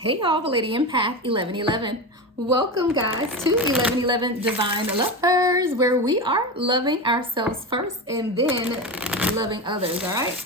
Hey y'all, the Lady Empath 1111. Welcome guys to 1111 Divine Lovers, where we are loving ourselves first and then loving others, all right?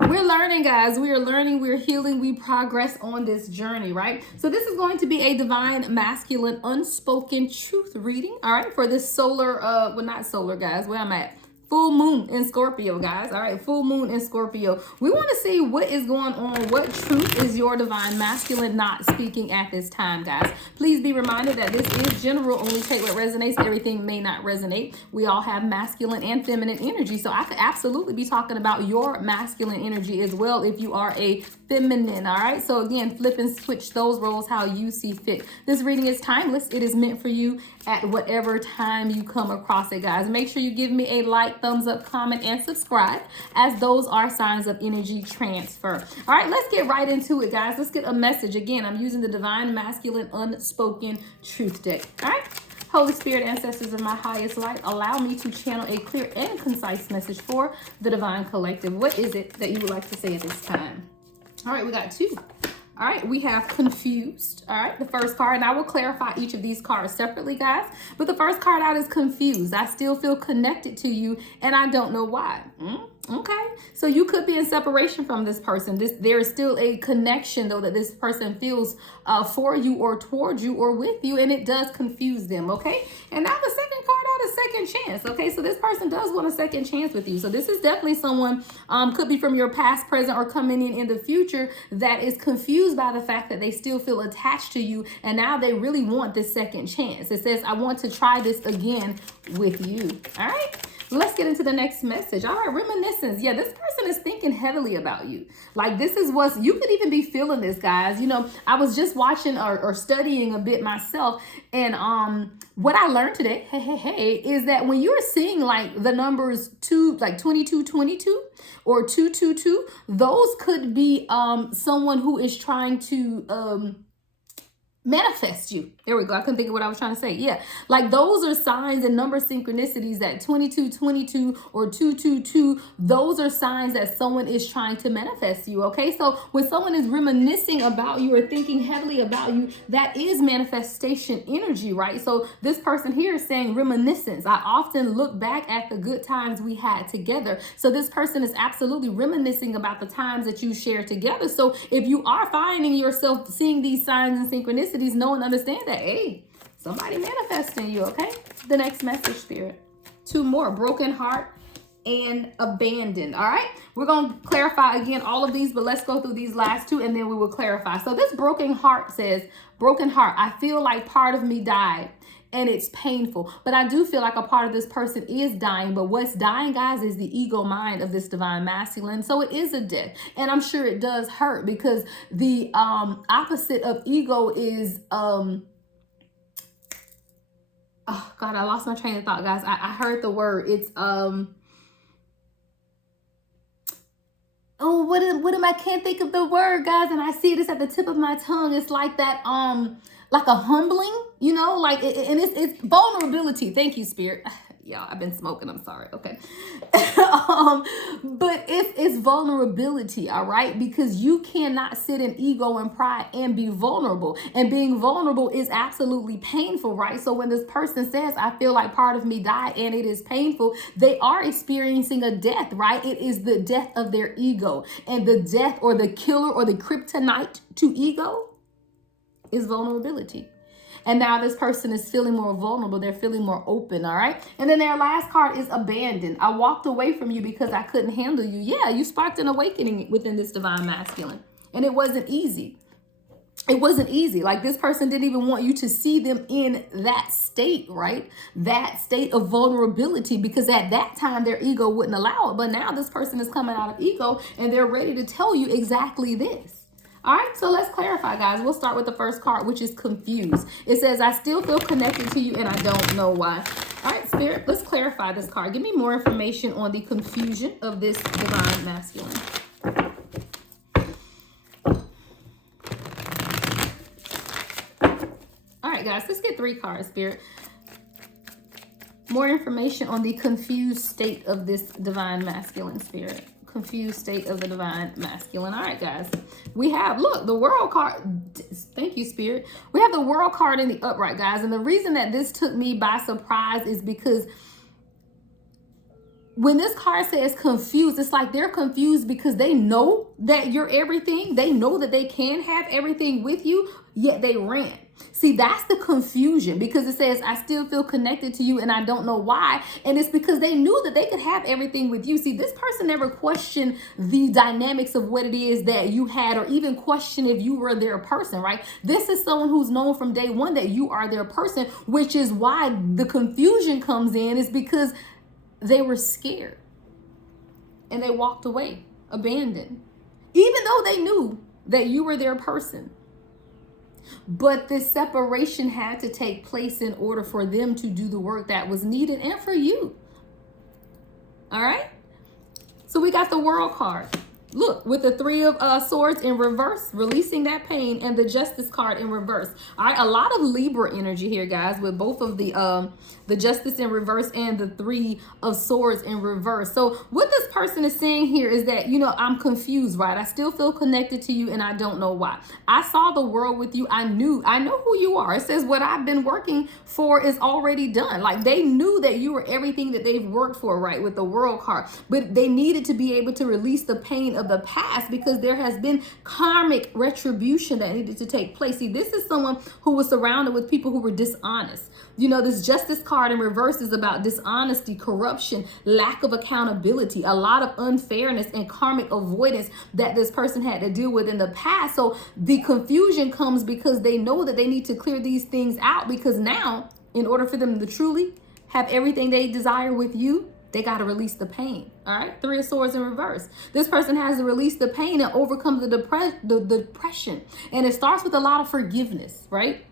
We're learning, guys. We are learning, we're healing, we progress on this journey, right? So this is going to be a divine masculine unspoken truth reading, all right? For this solar, well, not solar, guys, where I'm at. Full moon in Scorpio, guys. All right, full moon in Scorpio. We want to see what is going on. What truth is your divine masculine not speaking at this time, guys? Please be reminded that this is general. Only take what resonates. Everything may not resonate. We all have masculine and feminine energy. So I could absolutely be talking about your masculine energy as well if you are a feminine, all right? So again, flip and switch those roles how you see fit. This reading is timeless. It is meant for you at whatever time you come across it, guys. Make sure you give me a like, thumbs up, comment, and subscribe, as those are signs of energy transfer. All right, let's get right into it, guys. Let's get a message. Again, I'm using the Divine Masculine Unspoken Truth deck. All right. Holy Spirit, ancestors of my highest light, allow me to channel a clear and concise message for the Divine Collective. What is it that you would like to say at this time? All right, we got two. All right, we have confused. All right, the first card, and I will clarify each of these cards separately, guys. But the first card out is confused. I still feel connected to you, and I don't know why. Okay, so you could be in separation from this person. There is still a connection, though, that this person feels for you or towards you or with you, and it does confuse them, okay? And now the second card out is second chance, okay? So this person does want a second chance with you. So this is definitely someone, could be from your past, present, or coming in the future, that is confused by the fact that they still feel attached to you, and now they really want this second chance. It says, I want to try this again with you, all right? Let's get into the next message. All right, reminiscence. Yeah, this person is thinking heavily about you. Like, this is what you could even be feeling this, guys. You know, I was just watching or studying a bit myself, and what I learned today, is that when you're seeing like the numbers 2222 or 222, those could be someone who is trying to manifest you. There we go. I couldn't think of what I was trying to say. Yeah. Like, those are signs and number synchronicities that 2222 or 222, those are signs that someone is trying to manifest you. Okay. So when someone is reminiscing about you or thinking heavily about you, that is manifestation energy, right? So this person here is saying reminiscence. I often look back at the good times we had together. So this person is absolutely reminiscing about the times that you shared together. So if you are finding yourself seeing these signs and synchronicities, know and understand that, hey, somebody manifesting you, okay? The next message, Spirit. Two more, broken heart and abandoned, all right? We're going to clarify again all of these, but let's go through these last two and then we will clarify. So this broken heart says, broken heart, I feel like part of me died and it's painful, but I do feel like a part of this person is dying. But what's dying, guys, is the ego mind of this divine masculine. So it is a death, and I'm sure it does hurt, because the opposite of ego is oh God, I lost my train of thought, guys. I heard the word. It's oh, what am I can't think of the word, guys, and I see it is at the tip of my tongue. It's like that like a humbling, you know, like and it's vulnerability. Thank you, Spirit. Y'all, I've been smoking, I'm sorry. Okay. But it's vulnerability, all right? Because you cannot sit in ego and pride and be vulnerable. And being vulnerable is absolutely painful, right? So when this person says, I feel like part of me died and it is painful, they are experiencing a death, right? It is the death of their ego. And the death or the killer or the kryptonite to ego is vulnerability. And now this person is feeling more vulnerable. They're feeling more open, all right? And then their last card is abandoned. I walked away from you because I couldn't handle you. Yeah, you sparked an awakening within this divine masculine. And it wasn't easy. It wasn't easy. Like, this person didn't even want you to see them in that state, right? That state of vulnerability, because at that time their ego wouldn't allow it. But now this person is coming out of ego and they're ready to tell you exactly this. All right, so let's clarify, guys. We'll start with the first card, which is confused. It says, I still feel connected to you and I don't know why. All right, Spirit, let's clarify this card. Give me more information on the confusion of this divine masculine. All right, guys, let's get three cards, Spirit. More information on the confused state of this divine masculine, Spirit. Confused state of the divine masculine. All right, guys, we have, look, the world card. Thank you, Spirit. We have the World card in the upright, guys. And the reason that this took me by surprise is because when this card says confused, it's like they're confused because they know that you're everything. They know that they can have everything with you, yet they ran. See, that's the confusion, because it says, I still feel connected to you and I don't know why. And it's because they knew that they could have everything with you. See, this person never questioned the dynamics of what it is that you had, or even question if you were their person, right? This is someone who's known from day one that you are their person, which is why the confusion comes in, is because they were scared and they walked away, abandoned, even though they knew that you were their person. But this separation had to take place in order for them to do the work that was needed, and for you. All right. So we got the World card. Look, with the Three of Swords in reverse, releasing that pain, and the Justice card in reverse. All right, a lot of Libra energy here, guys, with both of the Justice in reverse and the Three of Swords in reverse. So what this person is saying here is that, you know, I'm confused, right? I still feel connected to you and I don't know why. I saw the world with you. I know who you are. It says what I've been working for is already done. Like, they knew that you were everything that they've worked for, right, with the World card. But they needed to be able to release the pain of the past, because there has been karmic retribution that needed to take place. See, this is someone who was surrounded with people who were dishonest. You know, this Justice card in reverse is about dishonesty, corruption, lack of accountability, a lot of unfairness and karmic avoidance that this person had to deal with in the past. So the confusion comes because they know that they need to clear these things out, because now, in order for them to truly have everything they desire with you, they got to release the pain. All right. Three of Swords in reverse. This person has to release the pain and overcome the depression. And it starts with a lot of forgiveness, right?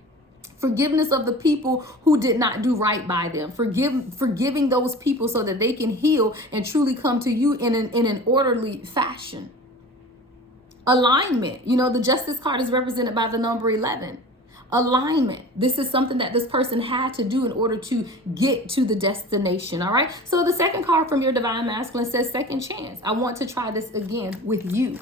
Forgiveness of the people who did not do right by them. Forgiving those people so that they can heal and truly come to you in an orderly fashion. Alignment. You know, the Justice card is represented by the number 11. Alignment. This is something that this person had to do in order to get to the destination. All right. So the second card from your Divine Masculine says second chance. I want to try this again with you.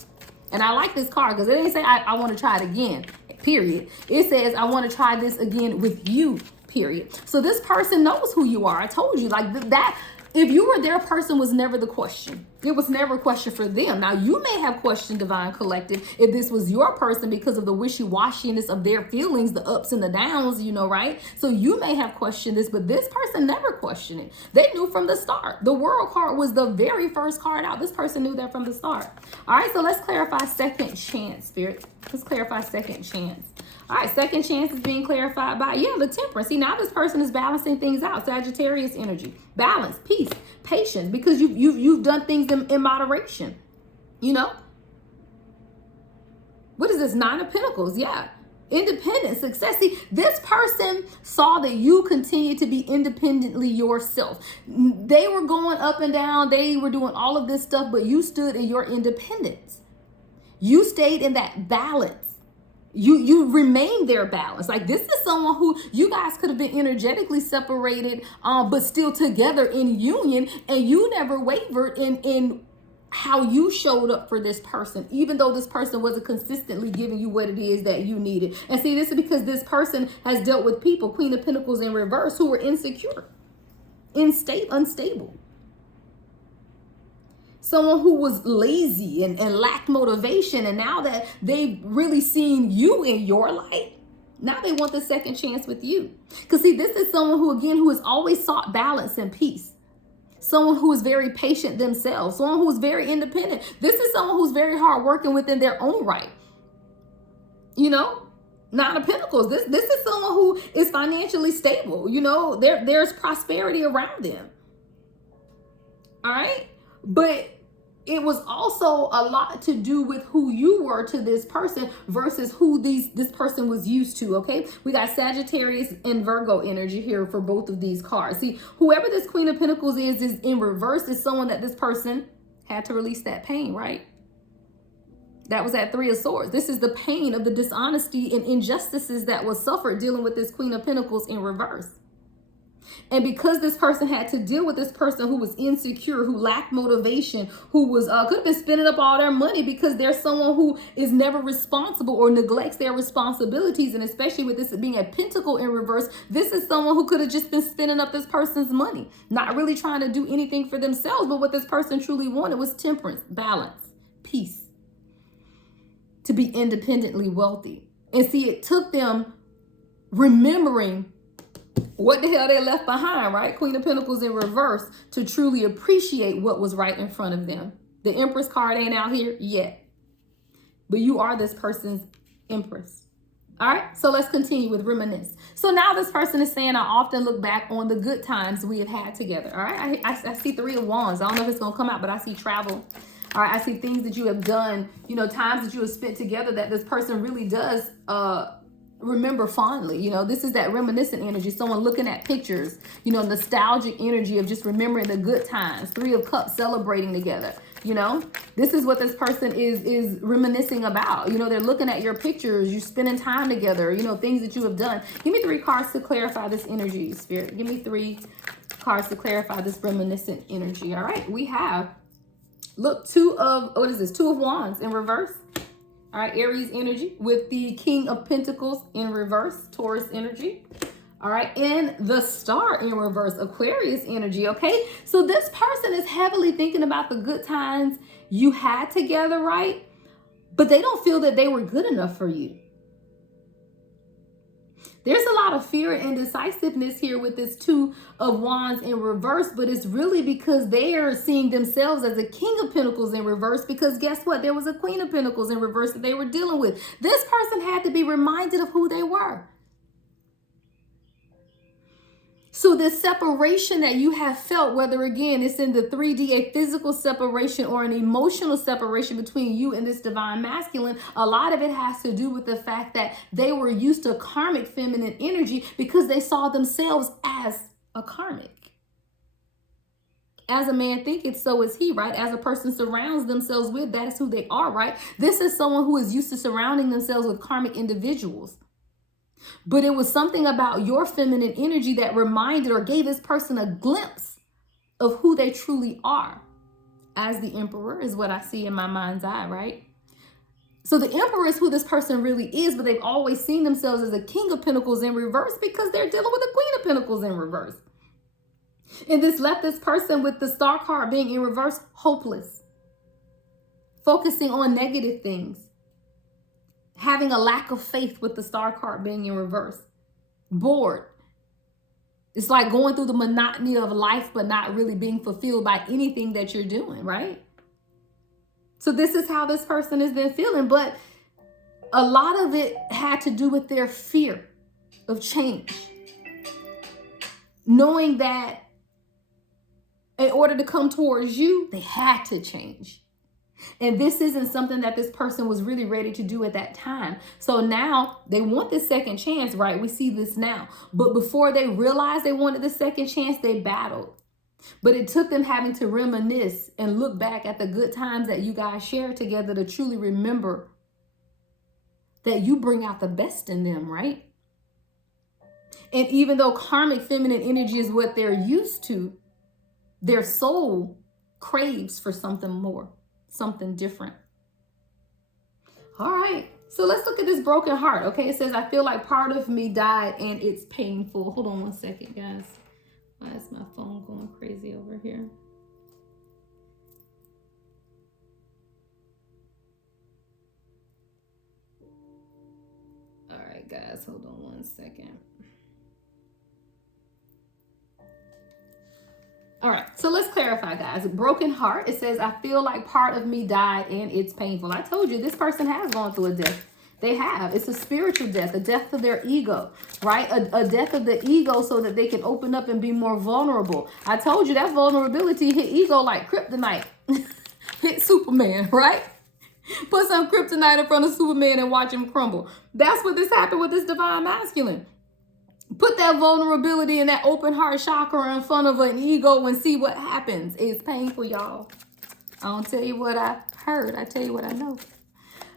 And I like this card because it didn't say I want to try it again, period. It says I want to try this again with you, period. So this person knows who you are. I told you, like that. If you were their person was never the question. It was never a question for them. Now, you may have questioned Divine Collective if this was your person because of the wishy-washiness of their feelings, the ups and the downs, you know, right? So you may have questioned this, but this person never questioned it. They knew from the start. The World card was the very first card out. This person knew that from the start. All right, so let's clarify second chance, Spirit. Let's clarify second chance. All right, second chance is being clarified by, the Temperance. See, now this person is balancing things out. Sagittarius energy, balance, peace, patience, because you've done things in moderation. You know, what is this? 9 of Pentacles. Yeah, independence, success. See, this person saw that you continue to be independently yourself. They were going up and down. They were doing all of this stuff, but you stood in your independence. You stayed in that balance. You remain their balance. Like, this is someone who you guys could have been energetically separated, but still together in union, and you never wavered in how you showed up for this person, even though this person wasn't consistently giving you what it is that you needed. And see, this is because this person has dealt with people, Queen of Pentacles in reverse, who were insecure, unstable. Someone who was lazy and lacked motivation. And now that they've really seen you in your light, now they want the second chance with you. Because see, this is someone who has always sought balance and peace. Someone who is very patient themselves. Someone who is very independent. This is someone who's very hardworking within their own right. You know, 9 of Pentacles. This is someone who is financially stable. You know, there's prosperity around them. All right. But it was also a lot to do with who you were to this person versus who this person was used to, okay? We got Sagittarius and Virgo energy here for both of these cards. See, whoever this Queen of Pentacles is in reverse is someone that this person had to release that pain, right? That was that Three of Swords. This is the pain of the dishonesty and injustices that was suffered dealing with this Queen of Pentacles in reverse. And because this person had to deal with this person who was insecure, who lacked motivation, who was could have been spending up all their money because there's someone who is never responsible or neglects their responsibilities. And especially with this being a pentacle in reverse, this is someone who could have just been spending up this person's money, not really trying to do anything for themselves. But what this person truly wanted was temperance, balance, peace, to be independently wealthy. And see, it took them remembering what the hell they left behind, right? Queen of Pentacles in reverse, to truly appreciate what was right in front of them. The Empress card ain't out here yet, but you are this person's Empress. All right, so let's continue with reminisce. So now this person is saying, I often look back on the good times we have had together. All right, I see 3 of Wands. I don't know if it's going to come out, but I see travel. All right, I see things that you have done, you know, times that you have spent together that this person really does remember fondly. You know, this is that reminiscent energy, someone looking at pictures, you know, nostalgic energy of just remembering the good times. 3 of Cups, celebrating together. You know, this is what this person is reminiscing about. You know, they're looking at your pictures, you're spending time together, you know, things that you have done. Give me 3 cards to clarify this energy, Spirit. Give me 3 cards to clarify this reminiscent energy. All right, we have, look, 2 of Wands in reverse. All right, Aries energy with the King of Pentacles in reverse, Taurus energy. All right, and the Star in reverse, Aquarius energy, okay? So this person is heavily thinking about the good times you had together, right? But they don't feel that they were good enough for you. There's a lot of fear and indecisiveness here with this 2 of Wands in reverse, but it's really because they are seeing themselves as a King of Pentacles in reverse, because guess what? There was a Queen of Pentacles in reverse that they were dealing with. This person had to be reminded of who they were. So this separation that you have felt, whether again it's in the 3D, a physical separation or an emotional separation between you and this divine masculine, a lot of it has to do with the fact that they were used to karmic feminine energy because they saw themselves as a karmic. As a man thinketh, so is he, right? As a person surrounds themselves with, that is who they are, right? This is someone who is used to surrounding themselves with karmic individuals. But it was something about your feminine energy that reminded or gave this person a glimpse of who they truly are. As the Emperor is what I see in my mind's eye, right? So the Emperor is who this person really is, but they've always seen themselves as a King of Pentacles in reverse because they're dealing with a Queen of Pentacles in reverse. And this left this person with the Star card being in reverse, hopeless, focusing on negative things, having a lack of faith with the Star card being in reverse, bored. It's like going through the monotony of life, but not really being fulfilled by anything that you're doing, right? So this is how this person has been feeling, but a lot of it had to do with their fear of change. Knowing that in order to come towards you, they had to change. And this isn't something that this person was really ready to do at that time. So now they want this second chance, right? We see this now. But before they realized they wanted the second chance, they battled. But it took them having to reminisce and look back at the good times that you guys shared together to truly remember that you bring out the best in them, right? And even though karmic feminine energy is what they're used to, their soul craves for something more, something different. All right, so let's look at this broken heart. Okay, it says, I feel like part of me died and it's painful. Hold on one second, guys. Why is my phone going crazy over here? All right, guys, hold on one second. All right, so let's clarify, guys. Broken heart, it says, I feel like part of me died and it's painful. I told you this person has gone through a death. They have. It's a spiritual death, a death of their ego, right? A death of the ego so that they can open up and be more vulnerable. I told you that vulnerability hit ego like kryptonite. Hit Superman, right? Put some kryptonite in front of Superman and watch him crumble. That's what this happened with this divine masculine. Put that vulnerability and that open heart chakra in front of an ego and see what happens. It's painful, y'all. I don't tell you what I heard. I tell you what I know.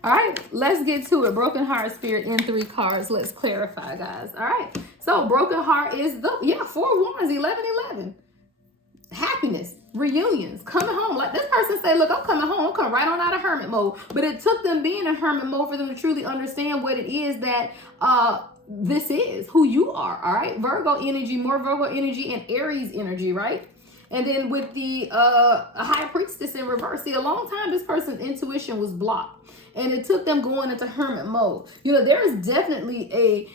All right, let's get to it. Broken heart, spirit in 3 cards. Let's clarify, guys. All right. So broken heart is 4 wands, 11. Happiness, reunions, coming home. Like this person say, look, I'm coming home. I'm coming right on out of hermit mode. But it took them being in hermit mode for them to truly understand what it is that this is, who you are. All right. Virgo energy, more Virgo energy, and Aries energy, right? And then with the high priestess in reverse, see, a long time this person's intuition was blocked. And it took them going into hermit mode. You know, there is definitely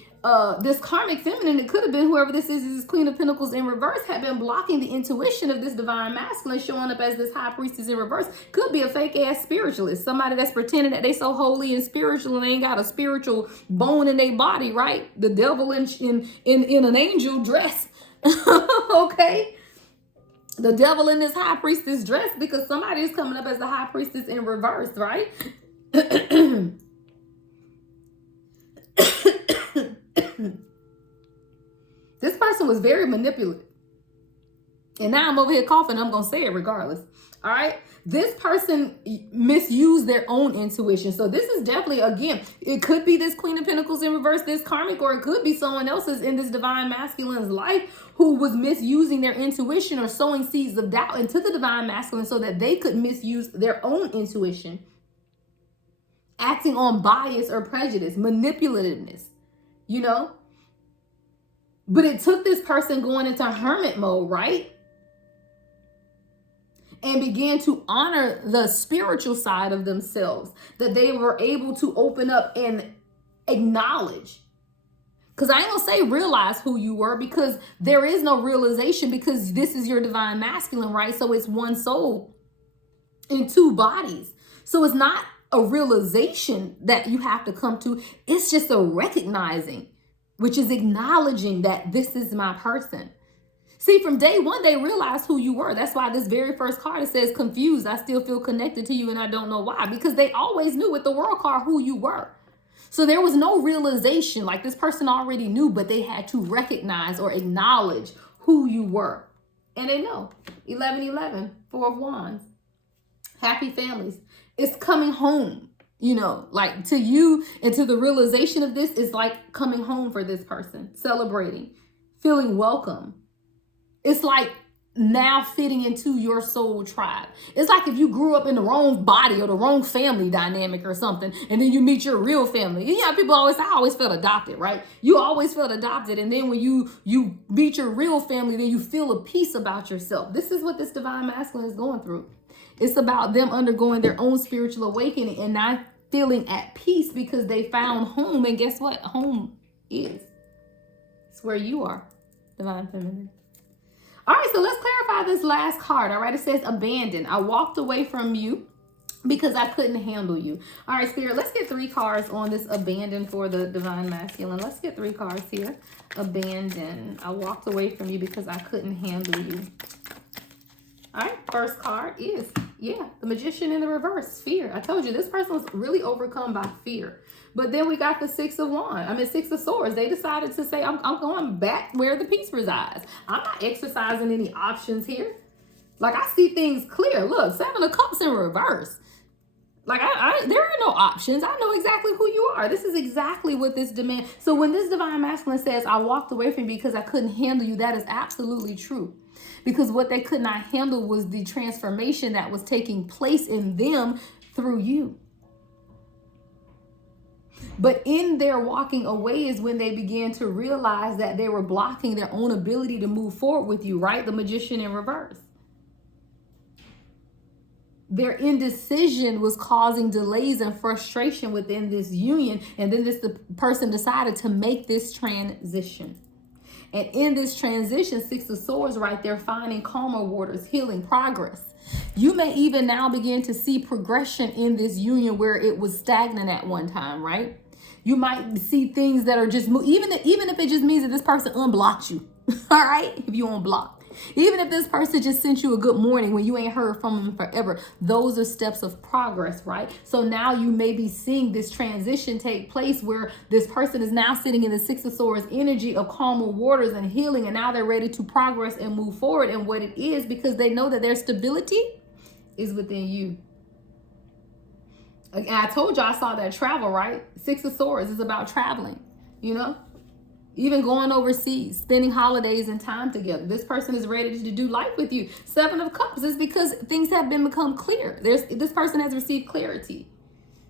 this karmic feminine, it could have been whoever this is this Queen of Pentacles in reverse, had been blocking the intuition of this divine masculine showing up as this high priestess in reverse. Could be a fake ass spiritualist, somebody that's pretending that they so holy and spiritual and they ain't got a spiritual bone in their body, right? The devil in an angel dress. Okay, the devil in this high priestess dress, because somebody is coming up as the high priestess in reverse, right? This person was very manipulative. And now I'm over here coughing. I'm going to say it regardless. All right. This person misused their own intuition. So this is definitely, again, it could be this Queen of Pentacles in reverse, this karmic, or it could be someone else's in this divine masculine's life who was misusing their intuition or sowing seeds of doubt into the divine masculine so that they could misuse their own intuition, acting on bias or prejudice, manipulativeness, you know? But it took this person going into hermit mode, right? And began to honor the spiritual side of themselves, that they were able to open up and acknowledge. Because I ain't gonna say realize who you were, because there is no realization, because this is your divine masculine, right? So it's one soul in two bodies. So it's not a realization that you have to come to. It's just a recognizing, which is acknowledging that this is my person. See, from day one, they realized who you were. That's why this very first card, it says confused. I still feel connected to you and I don't know why. Because they always knew with the world card who you were. So there was no realization, like this person already knew, but they had to recognize or acknowledge who you were. And they know. 11, 4 of wands. Happy families. It's coming home. You know, like to you and to the realization of this is like coming home for this person, celebrating, feeling welcome. It's like now fitting into your soul tribe. It's like if you grew up in the wrong body or the wrong family dynamic or something, and then you meet your real family. Yeah, people always say, I always felt adopted, right? You always felt adopted. And then when you meet your real family, then you feel a peace about yourself. This is what this divine masculine is going through. It's about them undergoing their own spiritual awakening and not feeling at peace because they found home. And guess what? Home is. It's where you are, divine feminine. All right, so let's clarify this last card. All right, it says abandoned. I walked away from you because I couldn't handle you. All right, Spirit, let's get 3 cards on this abandoned for the divine masculine. Let's get 3 cards here. Abandoned. I walked away from you because I couldn't handle you. All right, first card is, the Magician in the reverse, fear. I told you this person was really overcome by fear. But then we got the 6 of Swords. They decided to say, I'm going back where the peace resides. I'm not exercising any options here. Like, I see things clear. Look, 7 of Cups in reverse. Like, there are no options. I know exactly who you are. This is exactly what this demand. So when this divine masculine says, I walked away from you because I couldn't handle you, that is absolutely true. Because what they could not handle was the transformation that was taking place in them through you. But in their walking away is when they began to realize that they were blocking their own ability to move forward with you, right? The Magician in reverse. Their indecision was causing delays and frustration within this union. And then the person decided to make this transition. And in this transition, 6 of Swords right there, finding calmer waters, healing, progress. You may even now begin to see progression in this union where it was stagnant at one time, right? You might see things that are just, even if it just means that this person unblocked you, all right? If you unblock. Even if this person just sent you a good morning when you ain't heard from them forever, those are steps of progress, right? So now you may be seeing this transition take place where this person is now sitting in the 6 of Swords energy of calmer waters and healing, and now they're ready to progress and move forward in what it is because they know that their stability is within you. And I told you I saw that travel, right? 6 of Swords is about traveling, you know? Even going overseas, spending holidays and time together. This person is ready to do life with you. Seven of Cups is because things have become clear. This person has received clarity.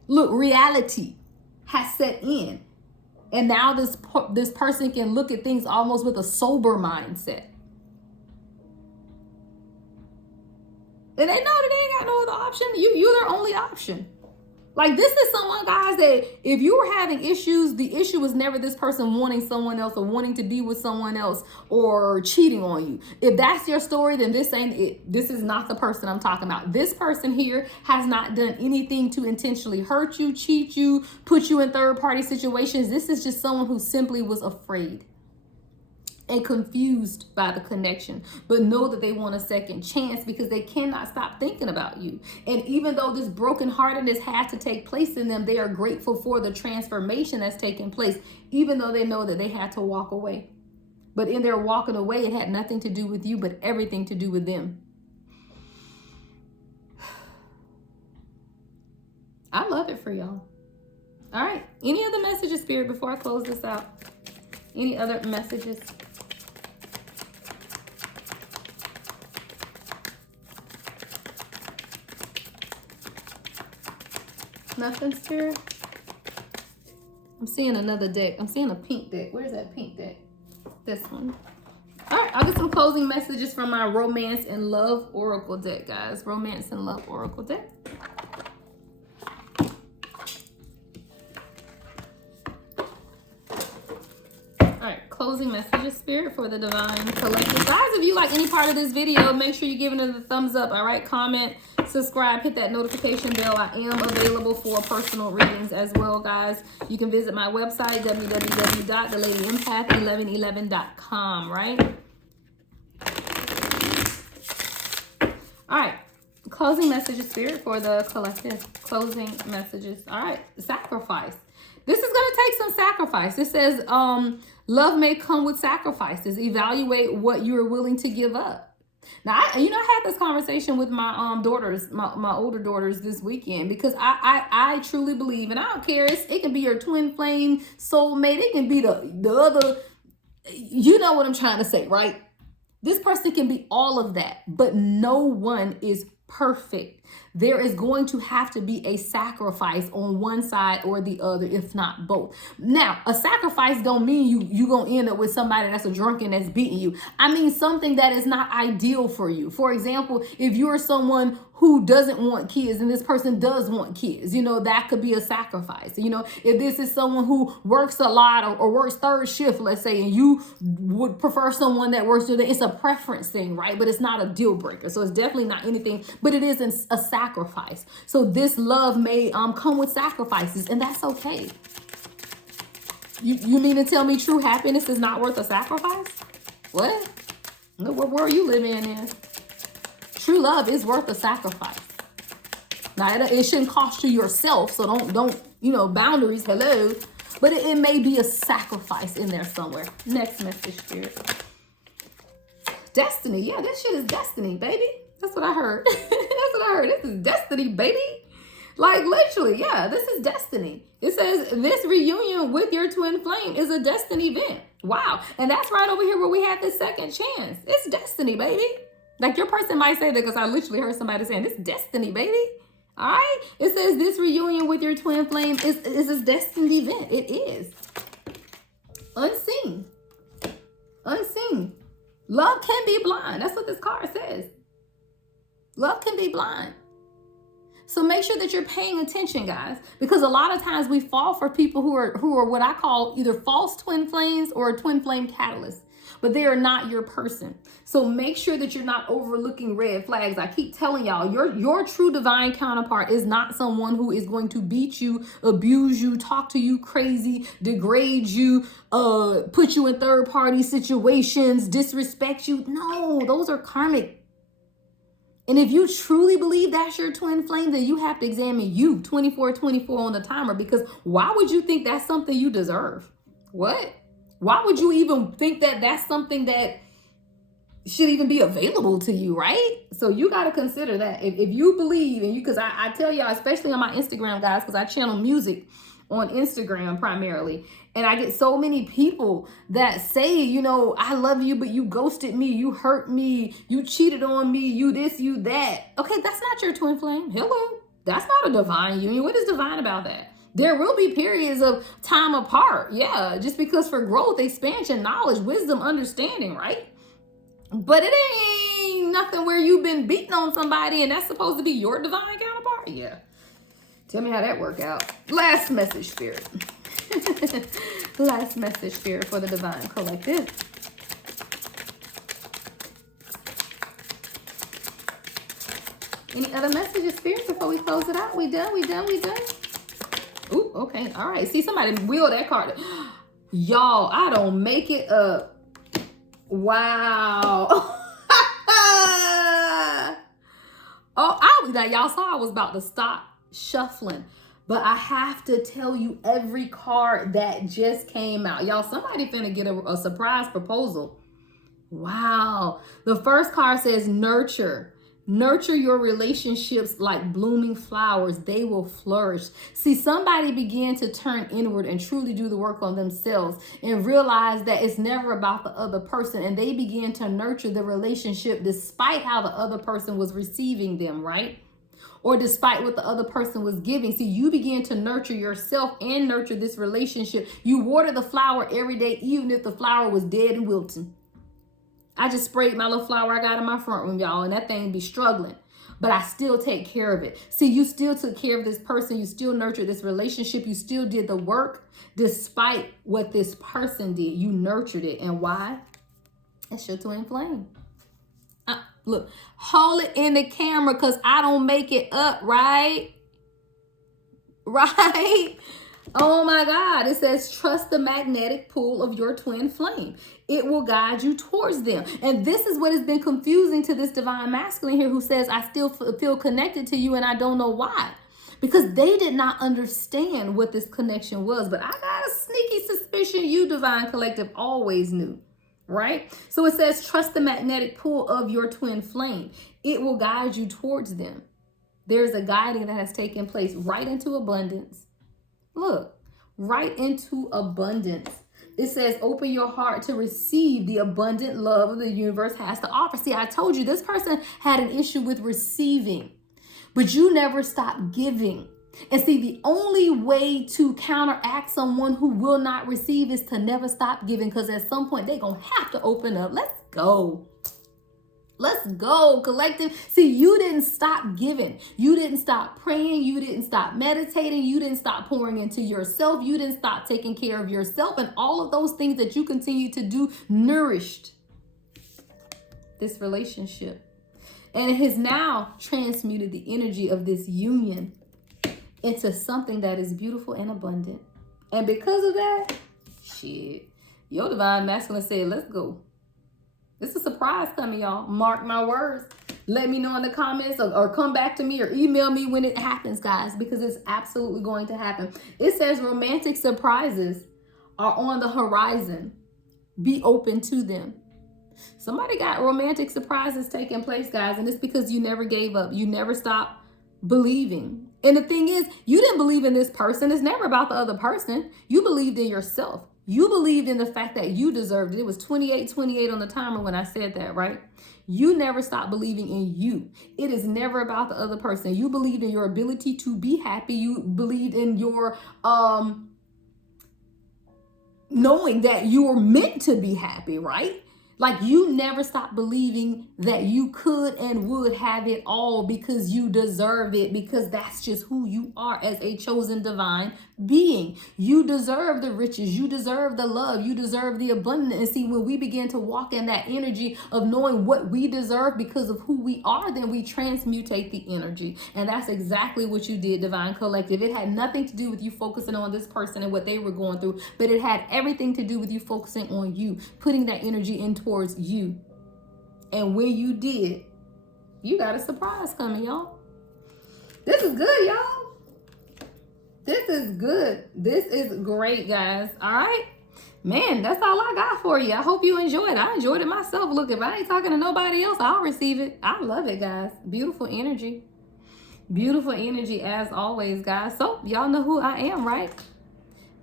Look, reality has set in. And now this person can look at things almost with a sober mindset. And they know that they ain't got no other option. You're their only option. Like, this is someone, guys, that if you were having issues, the issue was never this person wanting someone else or wanting to be with someone else or cheating on you. If that's your story, then this ain't it. This is not the person I'm talking about. This person here has not done anything to intentionally hurt you, cheat you, put you in third-party situations. This is just someone who simply was afraid and confused by the connection, but know that they want a second chance because they cannot stop thinking about you. And even though this brokenheartedness had to take place in them, they are grateful for the transformation that's taken place, even though they know that they had to walk away. But in their walking away, it had nothing to do with you, but everything to do with them. I love it for y'all. All right. Any other messages, Spirit, before I close this out? Any other messages? Nothing, Spirit? I'm seeing another deck. I'm seeing a pink deck. Where's that pink deck? This one. All right, I'll get some closing messages from my Romance and Love Oracle deck, guys. Romance and Love Oracle deck. All right, closing messages, Spirit, for the Divine Collective. Guys, if you like any part of this video, make sure you're giving it a thumbs up, all right? Comment, subscribe, hit that notification bell. I am available for personal readings as well, guys. You can visit my website, www.thelady1111.com, right? All right, closing messages, Spirit, for the collective. Closing messages. All right, sacrifice. This is going to take some sacrifice. It says, love may come with sacrifices. Evaluate what you're willing to give up. Now, I had this conversation with my daughters, my older daughters this weekend, because I truly believe, and I don't care, it can be your twin flame, soulmate, it can be the other, you know what I'm trying to say, right? This person can be all of that, but no one is perfect. There is going to have to be a sacrifice on one side or the other, if not both. Now, a sacrifice don't mean you gonna end up with somebody that's a drunken that's beating you. I mean something that is not ideal for you. For example, if you're someone who doesn't want kids and this person does want kids, that could be a sacrifice. If this is someone who works a lot or works third shift, let's say, and you would prefer someone that works, it's a preference thing, right? But it's not a deal breaker. So it's definitely not anything, but it is a sacrifice. So this love may come with sacrifices, and that's okay. You mean to tell me true happiness is not worth a sacrifice? What? What world you living in? True love is worth a sacrifice. Now, it shouldn't cost you yourself, so don't boundaries, hello. But it may be a sacrifice in there somewhere. Next message, Spirit. Destiny. Yeah, this shit is destiny, baby. That's what I heard. That's what I heard. This is destiny, baby. Like, literally, yeah, this is destiny. It says this reunion with your twin flame is a destiny event. Wow. And that's right over here where we have this second chance. It's destiny, baby. Like, your person might say that because I literally heard somebody saying, this destiny, baby. All right. It says this reunion with your twin flame is a destined event. It is. Unseen. Unseen. Love can be blind. That's what this card says. Love can be blind. So make sure that you're paying attention, guys, because a lot of times we fall for people who are what I call either false twin flames or a twin flame catalyst, but they are not your person. So make sure that you're not overlooking red flags. I keep telling y'all, your true divine counterpart is not someone who is going to beat you, abuse you, talk to you crazy, degrade you, put you in third party situations, disrespect you. No, those are karmic. And if you truly believe that's your twin flame, then you have to examine you 24/24 on the timer, because why would you think that's something you deserve? What? Why would you even think that that's something that should even be available to you, right? So you got to consider that. If you believe, and because I tell y'all, especially on my Instagram, guys, because I channel music on Instagram primarily. And I get so many people that say, you know, I love you, but you ghosted me, you hurt me, you cheated on me, you this, you that. Okay, that's not your twin flame. Hello. That's not a divine union. What is divine about that? There will be periods of time apart. Yeah, just because for growth, expansion, knowledge, wisdom, understanding, right? But it ain't nothing where you've been beating on somebody and that's supposed to be your divine counterpart. Yeah. Tell me how that worked out. Last message, Spirit. Last message, Spirit, for the Divine Collective. Any other messages, Spirit, before we close it out? We done? Ooh, okay. All right. See, somebody wheel that card. Y'all, I don't make it up. Wow. Now y'all saw I was about to stop shuffling, but I have to tell you every card that just came out. Y'all, somebody finna get a surprise proposal. Wow. The first card says nurture. Nurture your relationships like blooming flowers. They will flourish. See, somebody began to turn inward and truly do the work on themselves and realize that it's never about the other person. And they began to nurture the relationship despite how the other person was receiving them, right? Or despite what the other person was giving. See, you begin to nurture yourself and nurture this relationship. You water the flower every day, even if the flower was dead and wilting. I just sprayed my little flower I got in my front room, y'all, and that thing be struggling. But I still take care of it. See, you still took care of this person. You still nurtured this relationship. You still did the work despite what this person did. You nurtured it. And why? It's your twin flame. Look, hold it in the camera because I don't make it up, right? Right? Oh my God. It says, trust the magnetic pull of your twin flame. It will guide you towards them. And this is what has been confusing to this divine masculine here who says, I still feel connected to you and I don't know why. Because they did not understand what this connection was. But I got a sneaky suspicion you, divine collective, always knew. Right? So it says, trust the magnetic pull of your twin flame. It will guide you towards them. There's a guiding that has taken place right into abundance. Look, right into abundance. It says, open your heart to receive the abundant love the universe has to offer. See, I told you this person had an issue with receiving, but you never stopped giving. And see, the only way to counteract someone who will not receive is to never stop giving, because at some point they're going to have to open up. Let's go. Let's go, collective. See, you didn't stop giving. You didn't stop praying. You didn't stop meditating. You didn't stop pouring into yourself. You didn't stop taking care of yourself. And all of those things that you continue to do nourished this relationship. And it has now transmuted the energy of this union into something that is beautiful and abundant. And because of that, shit, your divine masculine said, let's go. It's a surprise coming, y'all. Mark my words. Let me know in the comments or come back to me or email me when it happens, guys, because it's absolutely going to happen. It says romantic surprises are on the horizon. Be open to them. Somebody got romantic surprises taking place, guys, and it's because you never gave up. You never stopped believing. And the thing is, you didn't believe in this person. It's never about the other person. You believed in yourself. You believed in the fact that you deserved it. It was 28 on the timer when I said that, right? You never stopped believing in you. It is never about the other person. You believed in your ability to be happy. You believed in your knowing that you were meant to be happy, right? Like you never stopped believing that you could and would have it all because you deserve it, because that's just who you are as a chosen divine being. You deserve the riches. You deserve the love. You deserve the abundance. And see, when we begin to walk in that energy of knowing what we deserve because of who we are, then we transmutate the energy. And that's exactly what you did, Divine Collective. It had nothing to do with you focusing on this person and what they were going through, but it had everything to do with you focusing on you, putting that energy in towards you. And when you did, you got a surprise coming, y'all. This is good, y'all. This is good. This is great, guys. All right. Man, that's all I got for you. I hope you enjoyed it. I enjoyed it myself. Look, if I ain't talking to nobody else, I'll receive it. I love it, guys. Beautiful energy. Beautiful energy as always, guys. So y'all know who I am, right?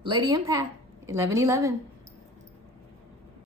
Lady Empath, 1111.